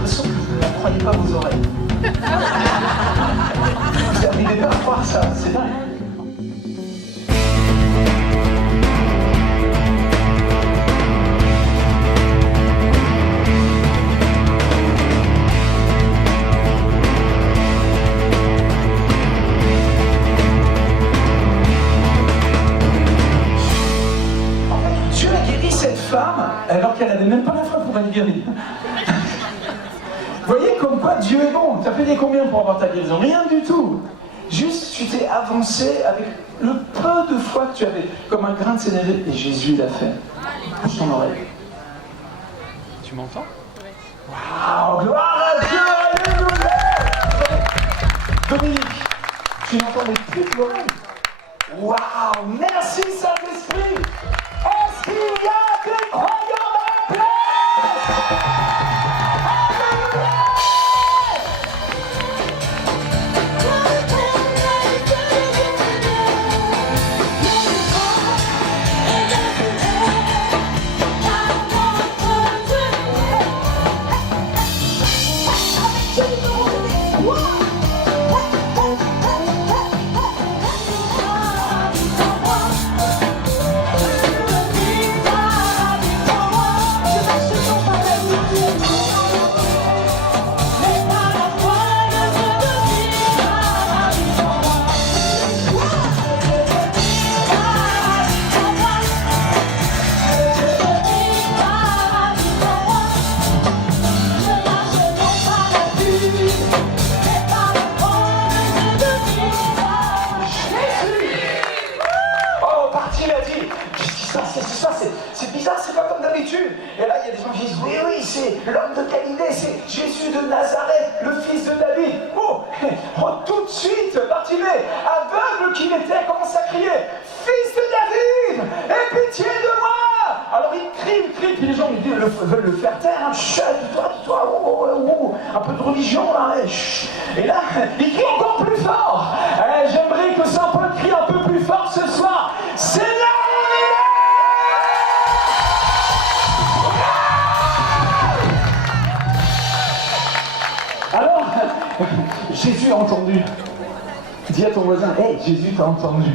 l'impression que vous ne croyez pas vos oreilles. Vous n'arrivez pas à croire ça, c'est dingue. Alors qu'elle n'avait même pas la foi pour être guérie. Vous voyez comme quoi Dieu est bon. T'as payé combien pour avoir ta guérison? Rien du tout. Juste, tu t'es avancé avec le peu de foi que tu avais, comme un grain de sénévé, et Jésus l'a fait. Bouge ton oreille. Tu m'entends? Waouh, gloire à Dieu, alléluia. Dominique, tu n'entendais plus de l'oreille. Waouh, merci Saint-Esprit. Est-ce qu'il y a des croyants dans la place? Alléluia! C'est bizarre, c'est pas comme d'habitude. Et là, il y a des gens qui disent, oui, oui, c'est l'homme de Galilée, c'est Jésus de Nazareth, le fils de David. Oh, tout de suite, Bartimée, aveugle qu'il était, commence à crier, fils de David, aie pitié de moi. Alors il crie, puis les gens veulent le faire taire, hein. Chut, toi, un peu de religion, là, et là, il crie encore plus fort. J'aimerais que Saint-Paul crie un peu plus fort ce soir. C'est là. Alors, Jésus a entendu. Dis à ton voisin, hey, Jésus t'a entendu.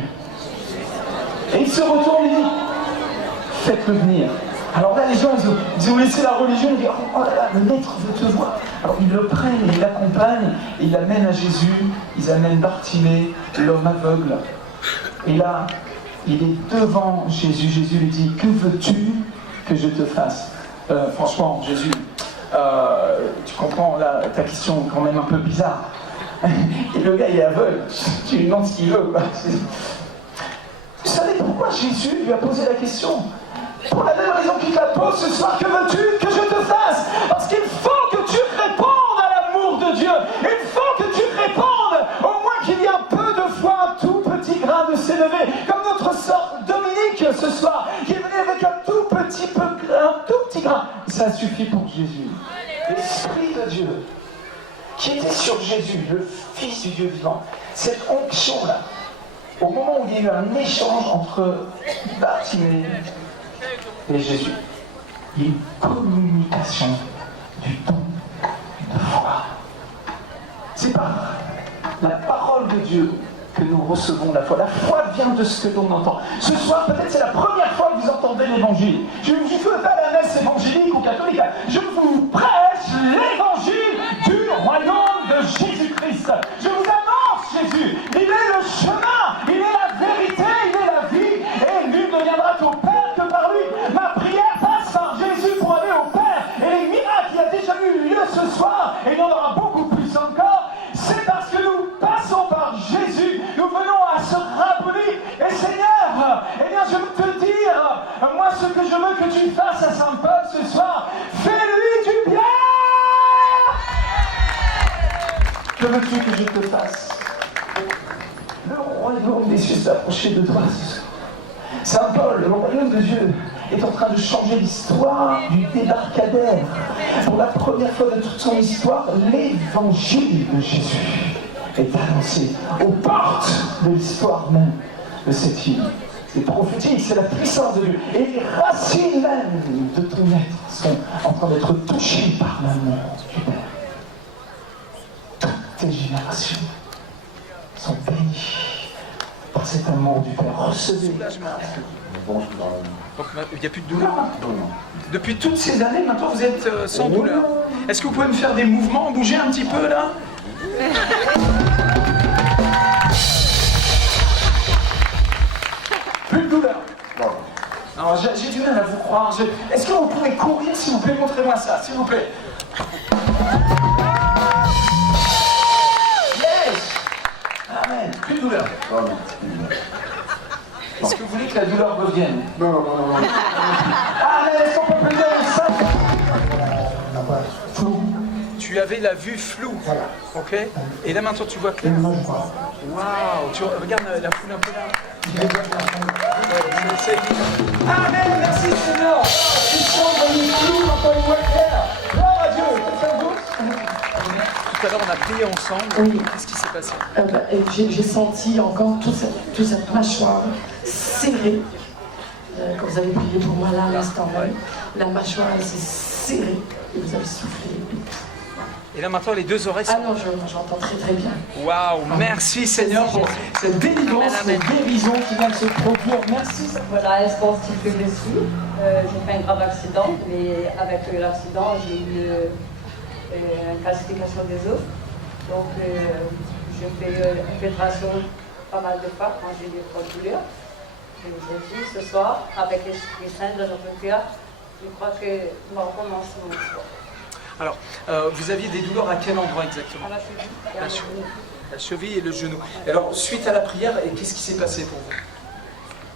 Et il se retourne et dit, faites-le venir. Alors là, les gens, ils ont laissé la religion, ils disent, oh là là, le maître veut te voir. Alors ils le prennent, ils l'accompagnent, et ils l'amènent à Jésus, ils amènent Bartimée, l'homme aveugle. Et là, il est devant Jésus. Jésus lui dit, que veux-tu que je te fasse? Franchement, Jésus, tu comprends, là, ta question est quand même un peu bizarre. Et le gars, il est aveugle. Tu lui demandes ce qu'il veut, quoi. Vous savez pourquoi Jésus lui a posé la question? Pour la même raison qu'il te la pose ce soir, que veux-tu que je te fasse? Parce qu'il faut que tu répondes à l'amour de Dieu. Il faut que tu répondes, au moins qu'il y ait un peu de foi, un tout petit grain de sénévé, comme notre sœur Dominique ce soir, qui est venue avec un tout petit grain. Ça suffit pour Jésus. L'Esprit de Dieu, qui était sur Jésus, le Fils du Dieu vivant, cette onction-là, au moment où il y a eu un échange entre Bartimée et Jésus, il y a une communication du don de foi. C'est par la parole de Dieu que nous recevons la foi. La foi vient de ce que l'on entend. Ce soir, peut-être c'est la première fois que vous entendez l'évangile. Je ne vous fais pas la messe évangélique ou catholique. Je vous prêche l'évangile du royaume de Jésus-Christ. Je vous annonce Jésus. Il est le chemin, il est la vérité, il est la vie. Et nul ne viendra au Père que par lui. Ma prière passe par Jésus pour aller au Père. Et les miracles qui ont déjà eu lieu ce soir, et il y en aura beaucoup plus encore, c'est parce que nous passons par Jésus. Nous venons à se rappeler. Et Seigneur, eh bien je veux te dire, moi ce que je veux que tu fasses à Saint-Paul ce soir, fais-lui du bien. Que veux-tu que je te fasse? Le royaume des cieux s'approchait de toi. Saint-Paul, le royaume de Dieu, est en train de changer l'histoire du débarcadère. Pour la première fois de toute son histoire, l'évangile de Jésus est annoncé aux portes de l'histoire même de cette île. C'est prophétique, c'est la puissance de Dieu. Et les racines même de ton être sont en train d'être touchées par l'amour du Père. Toutes tes générations sont bénies par cet amour du Père. Recevez. Donc il n'y a plus de douleur. Depuis toutes ces années, maintenant vous êtes sans douleur. Est-ce que vous pouvez me faire des mouvements, bouger un petit peu là? Plus de douleur. Alors j'ai du mal à vous croire. Est-ce que vous pouvez courir, s'il vous plaît? Montrez-moi ça, s'il vous plaît. Yes. Amen. Plus de douleur. Est-ce que vous voulez que la douleur revienne? Non. Amen. Est-ce qu'on peut plaider ça? Flou. Tu avais la vue floue. Voilà. Ok. Et là maintenant tu vois clair. Moi, je vois. Waouh. Tu regardes la foule un peu là. Amen. Merci Seigneur. Puissance dans les flous, quand on voit clair. Gloire à Dieu. Tout à l'heure on a prié ensemble. Oui. Qu'est-ce qui s'est passé? J'ai senti encore toute cette mâchoire serrée. Quand vous avez prié pour moi là à l'instant même, la mâchoire elle s'est serrée et vous avez soufflé. Et là maintenant les deux oreilles Ah sont... non, j'entends très très bien. Waouh. Merci Seigneur pour Cette délivrance, cette guérison qui vient de se produire. Merci. Voilà, un sportif que je suis. J'ai fait un grave accident, mais avec l'accident, j'ai eu une calcification des os. Donc, je fais une filtration pas mal de fois quand j'ai des grosses douleurs. Je dis ce soir, avec l'Esprit Saint de notre cœur, je crois que nous recommençons mon sport. Alors, vous aviez des douleurs à quel endroit exactement? À la cheville et à La mon cheville. genou. La cheville et le genou. Et alors, suite à la prière, qu'est-ce qui s'est passé pour vous?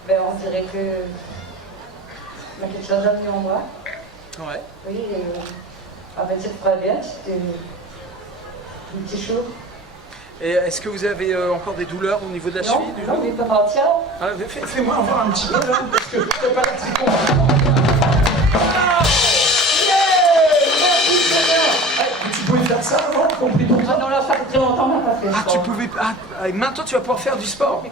Ben, on dirait que il y a quelque chose à venir en moi. Ouais. Oui, avec cette prière, c'était un petit chaud. Et est-ce que vous avez encore des douleurs au niveau de la Non, cheville du non, genou? mais pas partir. Ah, fais-moi en voir un petit peu là, parce que c'est pas là que c'est con. Tu pouvais faire ça avant, compris pour Ah toi? non, là, ça fait très longtemps qu'on n'a pas fait Ah, sport. tu pouvais. Ah, et maintenant tu vas pouvoir faire du sport.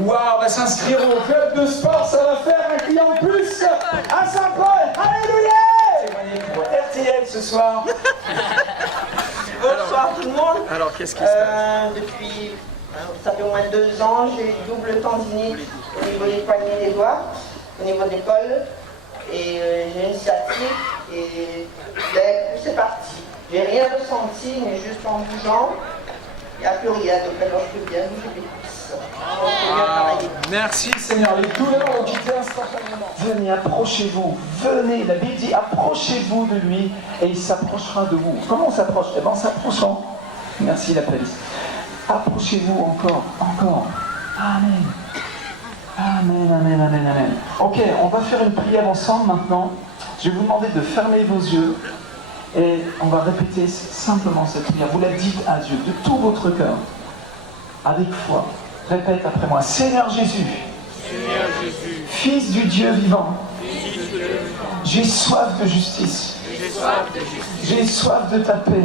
Waouh, on va s'inscrire au club de sport, ça va faire un client en plus à Saint-Paul. Alléluia! Témoigner pour RTL ce soir. Bonsoir tout le monde. Alors qu'est-ce qui se passe? Depuis, ça fait au moins 2 ans, j'ai double tendinite au niveau des poignets des doigts, au niveau des l'épaule. Et j'ai une sciatique et c'est parti. J'ai rien ressenti, mais juste en bougeant, il n'y a plus rien. Donc alors je peux bien bouger les cuisses. Je peux bien travailler. Merci Seigneur, les douleurs ont quitté instantanément. Venez, approchez-vous. Venez, la Bible dit, approchez-vous de lui et il s'approchera de vous. Comment on s'approche? Eh bien, en s'approchant. Merci la police. Approchez-vous encore, encore. Amen. Amen, amen, amen, amen. Ok, on va faire une prière ensemble maintenant. Je vais vous demander de fermer vos yeux et on va répéter simplement cette prière. Vous la dites à Dieu de tout votre cœur, avec foi. Répète après moi. Seigneur Jésus, Fils du Dieu vivant, j'ai soif de justice, j'ai soif de ta paix,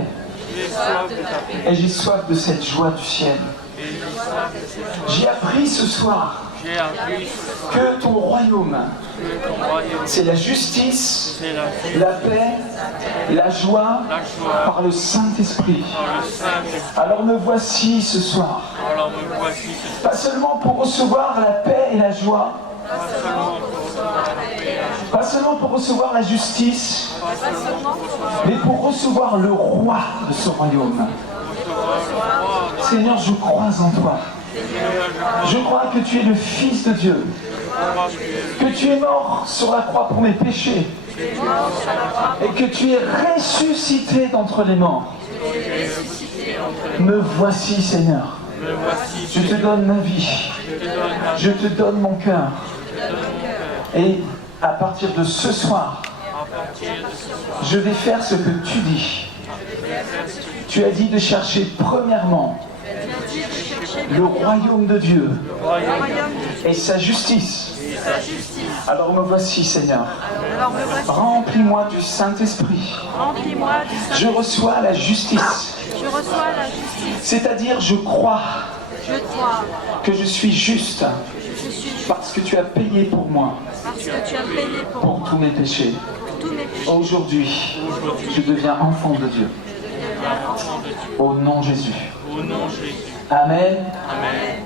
et j'ai soif de cette joie du ciel. J'ai appris ce soir que ton royaume, c'est la justice, la paix, la joie par le Saint-Esprit. Alors me voici ce soir, pas seulement pour recevoir la paix et la joie, pas seulement pour recevoir la justice, mais pour recevoir le roi de ce royaume. Seigneur, je crois en toi. Je crois que tu es le Fils de Dieu, que tu es mort sur la croix pour mes péchés et que tu es ressuscité d'entre les morts. Me voici, Seigneur. Je te donne ma vie. Je te donne mon cœur. Et à partir de ce soir, je vais faire ce que tu dis. Tu as dit de chercher premièrement le royaume de Dieu et sa justice. Alors me voici, Seigneur. Remplis-moi du Saint-Esprit. Je reçois la justice. C'est-à-dire, je crois que je suis juste Je suis juste parce que tu as payé pour moi, parce que tu as payé pour pour moi tous mes péchés. tous mes péchés. Aujourd'hui, je deviens enfant de Dieu. Je deviens enfant de Dieu. Au nom de Jésus. Au nom de Jésus. Amen. Amen.